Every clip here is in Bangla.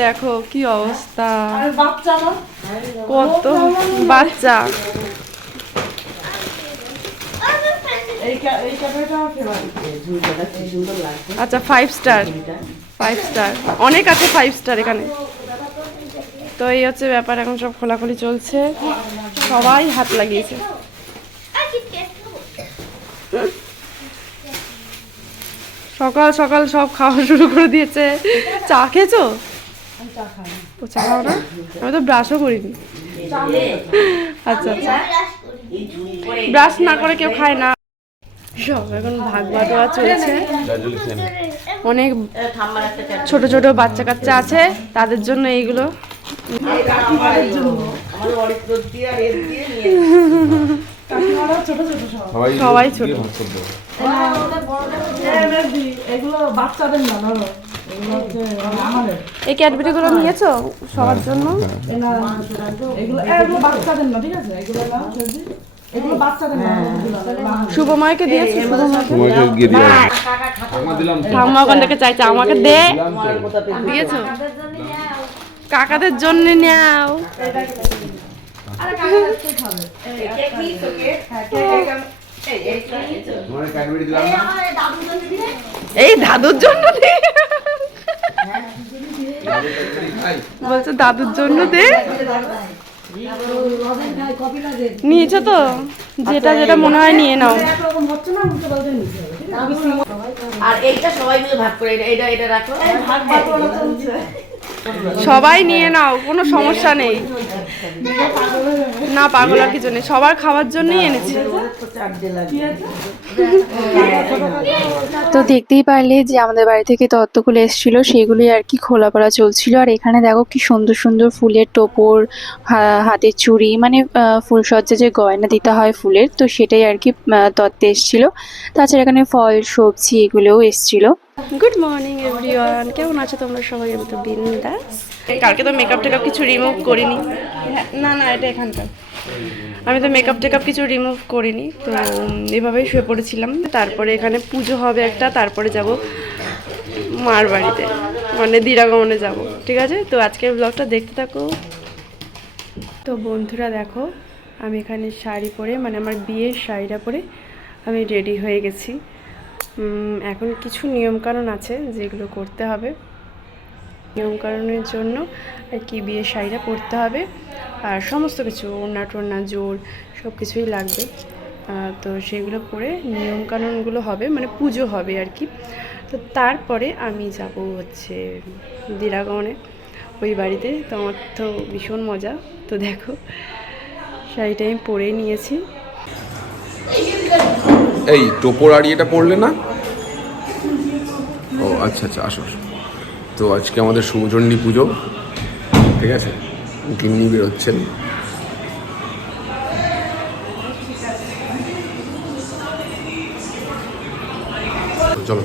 দেখো কি অবস্থা। কত বাচ্চা। আচ্ছা ফাইভ স্টার ফাইভ স্টার অনেক আছে ফাইভ স্টার এখানে। তো এই হচ্ছে ব্যাপার এখন সব খোলাখুলি চলছে। সবাই হাত লাগিয়েছে। সকাল সকাল সব খাওয়া শুরু করে দিয়েছে। চা খেয়েছো? ও চা খাও না আমি তো ব্রাশও করিনি। আচ্ছা আচ্ছা। ব্রাশ না করে কেউ খায় না। সব এখন ভাগ বাটোয়া চলছে। অনেক ছোট ছোট বাচ্চা কাচ্চা আছে তাদের জন্য এইগুলো। সবাই ছোট। এগুলো বাচ্চাদের না এই ক্যাডবেরিগুলো নিয়েছো সবার জন্য। শুভময়কে দিয়েছ। ঠাম্মা ওখান থেকে চাইছে আমাকে দে। দিয়েছ? কাকাদের জন্য নাও দিলাম না? এই দাদুর জন্য। বলছে দাদুর জন্য দে নিয়েছো তো যেটা যেটা মনে হয় নিয়ে নাও? আর এইটা সবাই মিলে ভাগ করে এটা এটা রাখো ভাগ চলছে। সবাই নিয়ে নাও, কোনো সমস্যা নেই। না, পাগল আর কিছু নেই। সবার খাওয়ার জন্যই এনেছি। তো দেখতেই পারলে যে আমাদের বাড়ি থেকে তত্ত্বগুলো এসেছিল সেগুলি আর কি খোলা পড়া চলছিল। আর এখানে দেখো কি সুন্দর সুন্দর ফুলের টোপর হাতের চুড়ি মানে ফুলসজ্জা যে গয়না দিতে হয় ফুলের, তো সেটাই আর কি তত্ত্বে এসেছিল। তাছাড়া এখানে ফল, সবজি এগুলোও এসেছিল। গুড মর্নিং এভরিওয়ান কেমন আছো তোমরা সবাই? আমি তো বিন্দাস। কালকে তো মেকআপ টেকআপ কিছু রিমুভ করিনি। হ্যাঁ, না না এটা এখানকার। আমি তো মেকআপ টেকআপ কিছু রিমুভ করিনি তো এভাবেই শুয়ে পড়েছিলাম। তারপরে এখানে পুজো হবে একটা তারপরে যাব মার বাড়িতে। মানে দিরাগমনে যাব ঠিক আছে? তো আজকের ব্লগটা দেখতে থাকো। তো বন্ধুরা দেখো আমি এখানে শাড়ি পরে মানে আমার বিয়ের শাড়িটা পরে আমি রেডি হয়ে গেছি। এখন কিছু নিয়মকানুন আছে যেগুলো করতে হবে। নিয়মকানুনের জন্য আর কি বিয়ের শাড়িটা পরতে হবে। আর সমস্ত কিছু, ওড়না টোড়না, জোর সব কিছুই লাগবে তো সেগুলো পরে নিয়মকানুনগুলো হবে মানে পুজো হবে আর কি। তো তারপরে আমি যাব হচ্ছে দিরাগমনে, ওই বাড়িতে। তো আমার তো ভীষণ মজা। তো দেখো, শাড়িটা আমি পরে নিয়েছি। এই টোপর আর এটা পড়লে না? ও আচ্ছা আচ্ছা আসো আসো। তো আজকে আমাদের শুভচণ্ডী পুজো, ঠিক আছে? গিন্নি বেরোচ্ছেন। চলো।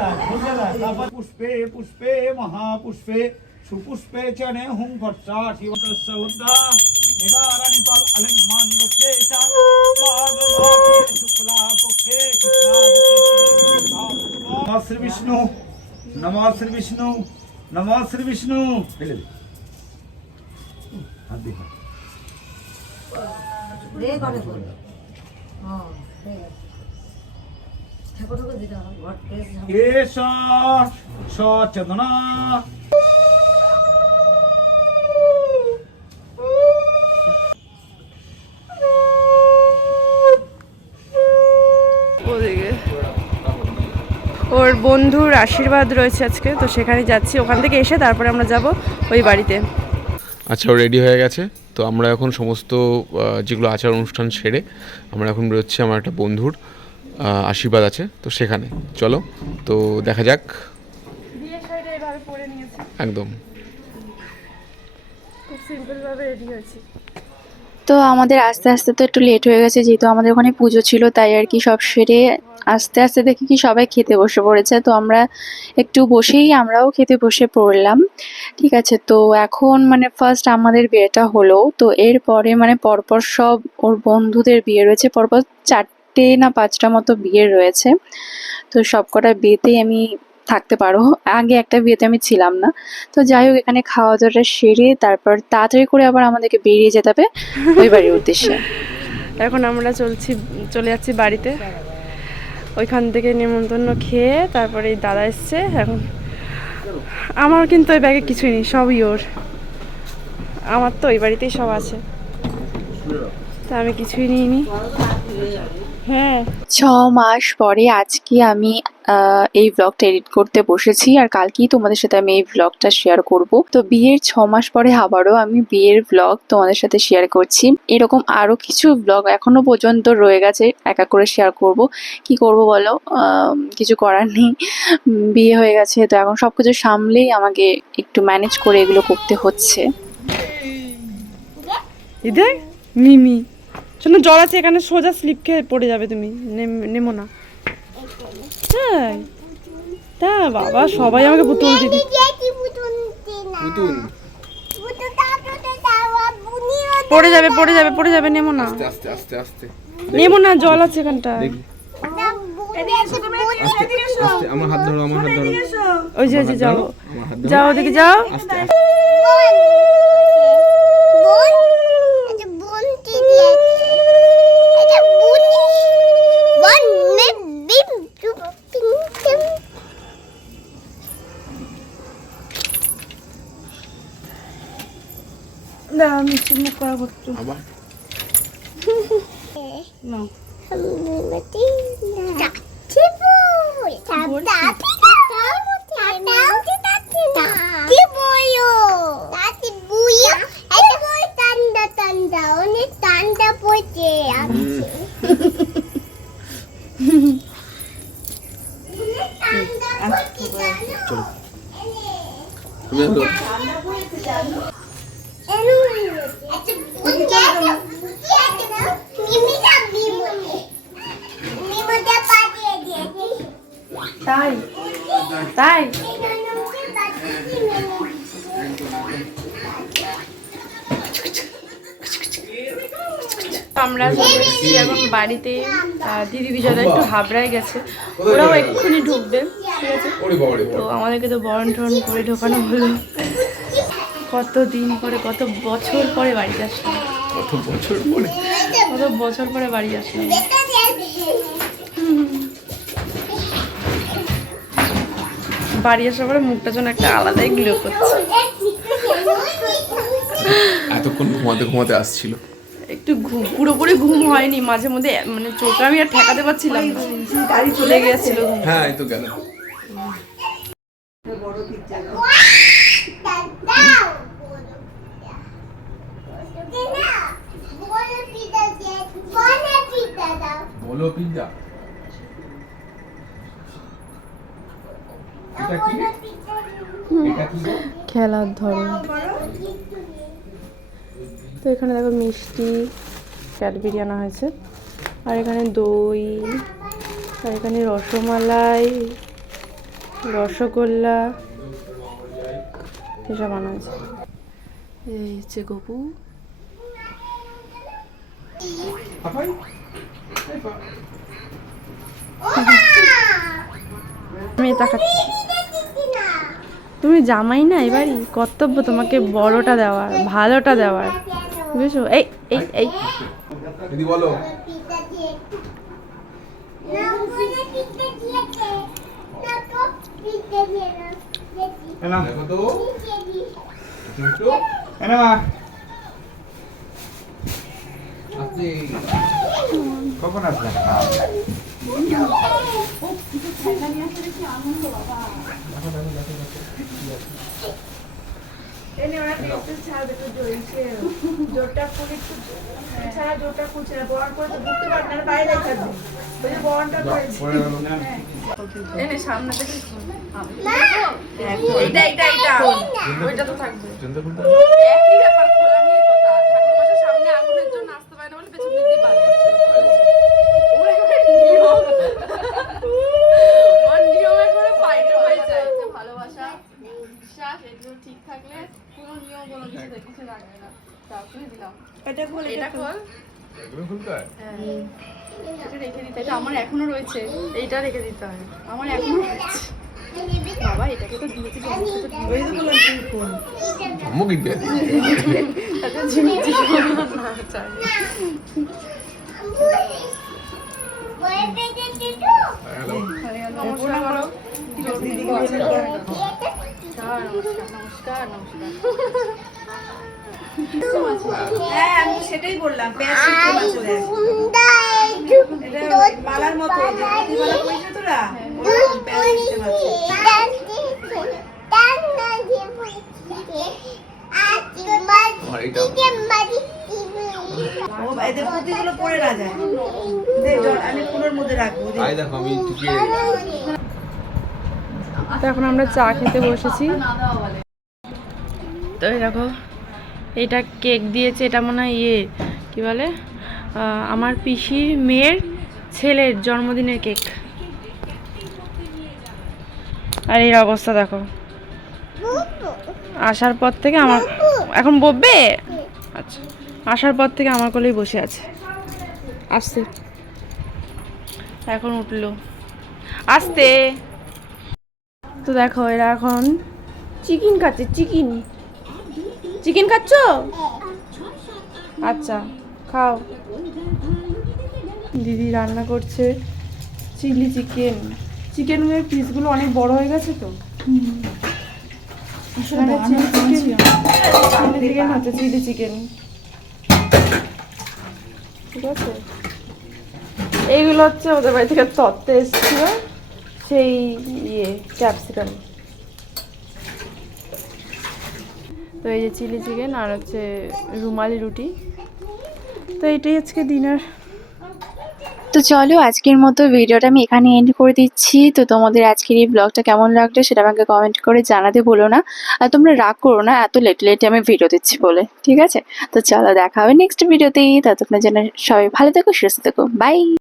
पुष्पे पुष्पे महापुष्पे सुपुष्पे च ने हुं भट्टा शिवतस्य उद्धा निगारनिपल अलिमान दुखे च माघमासे शुक्ला पक्षे कृष्णा नमः श्री विष्णु नमः श्री विष्णु नमः श्री विष्णु हाथ देखो एष ওর বন্ধুর আশীর্বাদ রয়েছে আজকে, তো সেখানে যাচ্ছি। ওখান থেকে এসে তারপরে আমরা যাব ওই বাড়িতে। আচ্ছা রেডি হয়ে গেছে। তো আমরা এখন সমস্ত যেগুলো আচার অনুষ্ঠান সেরে আমরা এখন বেরোচ্ছি আমার একটা বন্ধুর। আশীর্বাদ আছে তো সেখানে। চলো তো দেখা যাক। একদম। তো আমাদের আস্তে আস্তে তো একটু লেট হয়ে গেছে যেহেতু আমাদের ওখানে পুজো ছিল তাই আর কি সব সেরে আস্তে আস্তে দেখি কি সবাই খেতে বসে পড়েছে। তো আমরা একটু বসেই আমরাও খেতে বসে পড়লাম। ঠিক আছে তো এখন মানে ফার্স্ট আমাদের বিয়েটা হলো তো এরপরে মানে পরপর সব ওর বন্ধুদের বিয়ে রয়েছে পরপর চারটে না পাঁচটা মতো বিয়ে রয়েছে। তো সবকটা বিয়েতেই আমি থাকতে পারো আগে একটা বিয়েতে আমি ছিলাম না। তো যাই হোক, এখানে খাওয়া দাওয়াটা সেরে তারপর তাড়াতাড়ি করে আবার আমাদেরকে বেরিয়ে যেতে হবে ওই বাড়ির উদ্দেশ্যে। এখন আমরা চলছি, চলে যাচ্ছি বাড়িতে। ওইখান থেকে নেমন্তন্ন খেয়ে তারপরে এই দাদা এসছে। এখন আমার কিন্তু ওই ব্যাগে কিছুই নেই, সবই ওর। আমার তো ওই বাড়িতেই সব আছে। তা আমি কিছুই নিইনি। ছ মাস পরে আজকে আমি এই ব্লগটা এডিট করতে বসেছি আর কালকেই তোমাদের সাথে আমি এই ব্লগটা শেয়ার করব। তো বিয়ের ছ মাস পরে আবারও আমি বিয়ের ব্লগ তোমাদের সাথে শেয়ার করছি। এরকম আরও কিছু ব্লগ এখনও পর্যন্ত রয়ে গেছে, একা করে শেয়ার করব। কি করব বলো? কিছু করার নেই। বিয়ে হয়ে গেছে, তো এখন সবকিছু সামলেই আমাকে একটু ম্যানেজ করে এগুলো করতে হচ্ছে। ইদে? মিমি। শোনো জল আছে এখানে সোজা স্লিপ খেয়ে পড়ে যাবে তুমি। নেম- নেমো না। তাই তা বাবা সবাই আমাকে পুতুল দিদি। পুতুল পড়ে যাবে পড়ে যাবে পড়ে যাবে নেমো না। আস্তে আস্তে আস্তে আস্তে। নেমো না জল আছে এখানটা আমার হাত ধরো আমার হাত ধরো। ওই যে ওই যে যাও। যাও ওদিকে যাও। আস্তে আস্তে। না মিষ্টি মুখ করা করতো আবার? ঠান্ডা তাই? তাই? আমরা এখন বাড়িতে। দিদি বিজয়দা একটু হাবড়ায় গেছে। ওরাও এক্ষুনি ঢুকবে ঠিক আছে? তো আমাদেরকে তো বরণ টরণ করে ঢোকানো হলো। কত দিন পরে কত বছর পরে বাড়ি আসলাম। কত বছর পরে? কত বছর পরে বাড়ি আসলাম। বাড়ি আসার পরে মুখটা যেন একটা আলাদাই গ্লো করছে। এতক্ষণ ঘুমাতে ঘুমাতে আসছিল। একটু ঘুম পুরোপুরি ঘুম হয়নি মাঝে মধ্যে মানে চোখটা আমি আর ঠেকাতে পারছিলাম না। গাড়ি চলে গেছিল ঘুম। হ্যাঁ এই তো গেল। বলো পিজ্জা এটা কি? এটা কি খেলার ধরন। তো এখানে দেখো মিষ্টি ক্যাডবেরি আনা হয়েছে। আর এখানে দই আর এখানে রসমালাই রসগোল্লা এসব আনা হয়েছে। এই হচ্ছে গপু। আমি খাচ্ছি তুমি জামাই না এবারই কর্তব্য তোমাকে বড়টা দেওয়ার ভালোটা দেওয়ার। বুঝছ? এই এই এই। দিদি বলো। কখন আসলে সামনে থেকে এইটা এইটা এইটা ওইটা তো থাকবে জানতে খুলতে একই ব্যাপার খোলা নিয়ে কথা ঠাকুর মশাই সামনে আগুনের জন্য আসতে পারে না বলে পেছন দিক দিয়ে পারে ওরা একেবারে নিয়ম। এটা খোল এটা খোল। এটা রেখে দিতে এটা আমার এখনও রয়েছে। এইটা রেখে দিতে হয়। আমার এখনও রয়েছে। বাবা এটাকে তো দিয়েছি জিনিসটা তো বললাম আম্মু জিনিস না চাই নমস্কার দিদি। নমস্কার নমস্কার নমস্কার নমস্কার। হ্যাঁ আমি সেটাই বললাম মালার মতো তোরা? আমি কুলোর মধ্যে রাখব দেখো আমি তো এখন আমরা চা খেতে বসেছি। তো দেখো, এটা কেক দিয়েছে, এটা মনে হয় ইয়ে কী বলে? আমার পিসির মেয়ের ছেলের জন্মদিনের কেক। আর এই অবস্থা দেখো। আসার পর থেকে আমার, এখন বলবে আচ্ছা আসার পর থেকে আমার কোলেই বসে আছে। আসতে এখন উঠল। আসতে। তো দেখো এরা এখন চিকেন খাচ্ছে চিকেন। চিকেন খাচ্ছ? আচ্ছা খাও। দিদি রান্না করছে চিলি চিকেন। চিকেনের পিসগুলো অনেক বড় হয়ে গেছে তো? চিলি চিকেন হচ্ছে চিলি চিকেন। ঠিক আছে? এইগুলো হচ্ছে ওদের বাড়ি থেকে তত্ত্ব এসেছিল। সেই ইয়ে ক্যাপসিকাম তো এই যে চিলি চিকেন আর হচ্ছে রুমালি রুটি। তো এটাই আজকে ডিনার তো চলো আজকের মতো ভিডিওটা আমি এখানে এন্ড করে দিচ্ছি। তো তোমাদের আজকের এই ব্লগটা কেমন লাগল সেটা আমাকে কমেন্ট করে জানাতে বলো না। আর তোমরা রাগ করো না, এত লেট লেটে আমি ভিডিও দিচ্ছি বলে, ঠিক আছে? তো চলো দেখা হবে নেক্সট ভিডিওতেই ততক্ষণের জন্য সবাই ভালো থেকো, সুস্থ থেকো। বাই